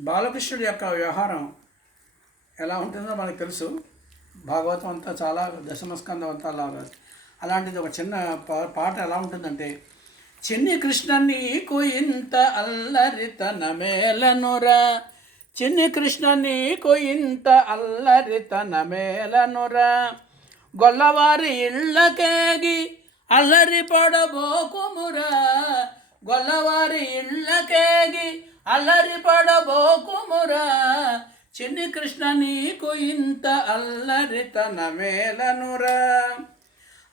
బాలకృష్ణుడి యొక్క వ్యవహారం ఎలా ఉంటుందో మనకు తెలుసు. భాగవతం అంతా చాలా దశమస్కందం అంతా అలా అలాంటిది ఒక చిన్న పా- పాట ఎలా ఉంటుందంటే చిన్ని కృష్ణ నీకు ఇంత అల్లరితన మేలనురా. చిన్ని కృష్ణ నీకు ఇంత అల్లరితన మేలనురా. గొల్లవారి ఇళ్ళకేగి అల్లరి పడబోకుమురా. గొల్లవారి ఇళ్ళకేగి అల్లరి పడబోకుమురా చిన్ని కృష్ణ నీకు ఇంత అల్లరితన మేలనురా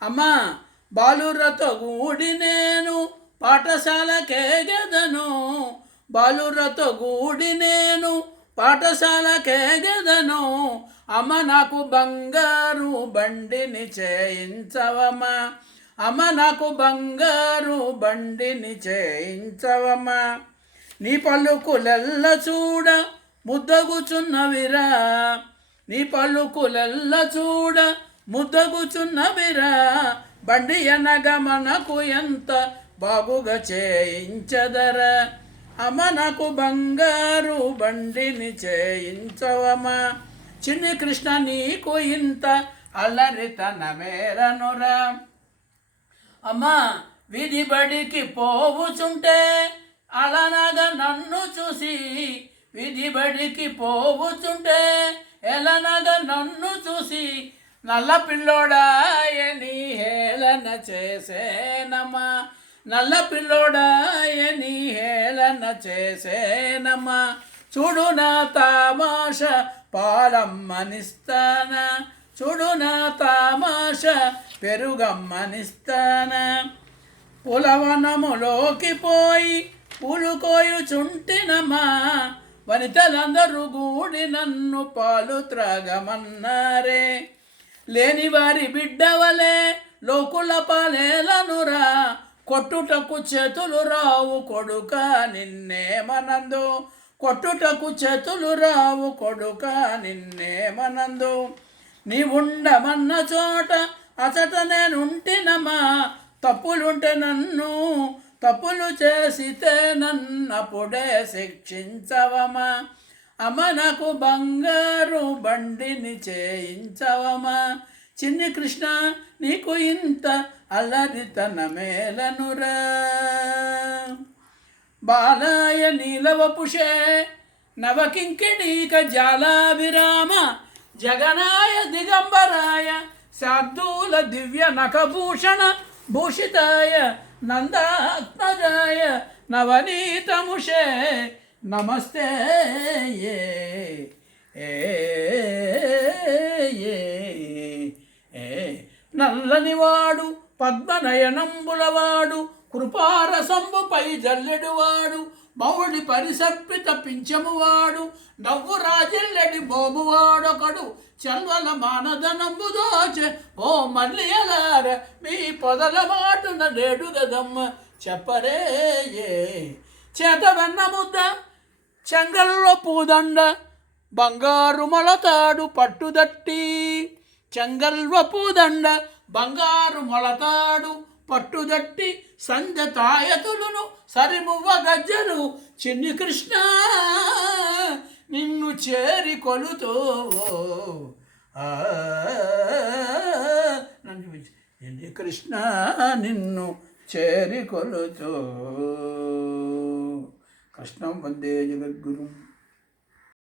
అమ్మా బాలురతో గూడి నేను పాఠశాలకేగెదను బాలురతో గూడి నేను పాఠశాలకేగెదను అమ్మ నాకు బంగారు బండిని చేయించవమ్మా. అమ్మ నాకు బంగారు బండిని చేయించవమ్మా. నీ పలుకులెల్ల చూడ ముద్దగుచున్నవిరా. నీ పలుకులెల్ల చూడ ముద్దగుచున్నవిరా. బండి అనగా మనకు ఎంత బాగుగా చేయించదరా. అమ్మ నాకు బంగారు బండిని చేయించవమ్మా చిన్ని కృష్ణ నీకు ఇంత అల్లరితన మేరనురా అమ్మా విధి బడికి పోవుచుంటే అలనగ నన్ను చూసి విధి బడికి పోవుచుంటే ఎలనగ నన్ను చూసి నల్ల పిల్లోడాయని హేళన చేసేనమ్మా. నల్ల పిల్లోడాయని హేళన చేసేనమ్మా. చూడు నా తామాష పాలమ్మనిస్తాన. చూడు నా తామాష పెరుగమ్మనిస్తాన. పులవనములోకి పోయి పూలు కోయుచుంటినమ్మా వనితలందరూ గూడి నన్ను పాలు త్రాగమన్నారే. లేని వారి బిడ్డవలే లోకుల పాలేలనురా. కొట్టుటకు చేతులు రావు కొడుక నిన్నే మనందు. కొట్టుటకు చేతులు రావు కొడుక నిన్నే మనందు. నీ ఉండమన్న చోట అచట నేనుంటినమా? తప్పులుంటే నన్ను తప్పులు చేసితే నన్నప్పుడే శిక్షించవమా? అమనకు నాకు బంగారు బండిని చేయించవమా? చిన్ని కృష్ణ నీకు ఇంత అల్లరితన మేలనురా. బాలాయ నీలవపుషే నవకింకిణీక జాలాభిరామ జగనాయ దిగంబరాయ శార్దూల దివ్య నఖభూషణ భూషితాయ నందాత్మజాయ నవనీతముషే నమస్తే ఏ ఏ ఏ నల్లనివాడు పద్మనయనంబులవాడు కృపారసంబుపై జల్లెడువాడు మౌడి పరిసర్పిత పింఛమువాడు నవ్వు రాజిల్లెడి బోమువాడొకడు చల్వల మానదనంబు దోచె ఓ మల్లియలార మీ పొదల మాటున నేడు గదమ్మ చెప్పరే ఏ. చేత వెన్న ముద్ద చెంగల్లో పూదండ బంగారు మొలతాడు పట్టుదట్టి. చెంగల్వ పూదండ బంగారు మొలతాడు పట్టుదట్టి. సంధ్య తాయతులను సరిమువ్వ గజ్జలు. చిన్ని కృష్ణ నిన్ను చేరి కొలుతో. ఆ, నన్ను పిలిచి, చిన్ని కృష్ణ నిన్ను చేరి కొలుతో. కృష్ణం వందే జగద్గురు.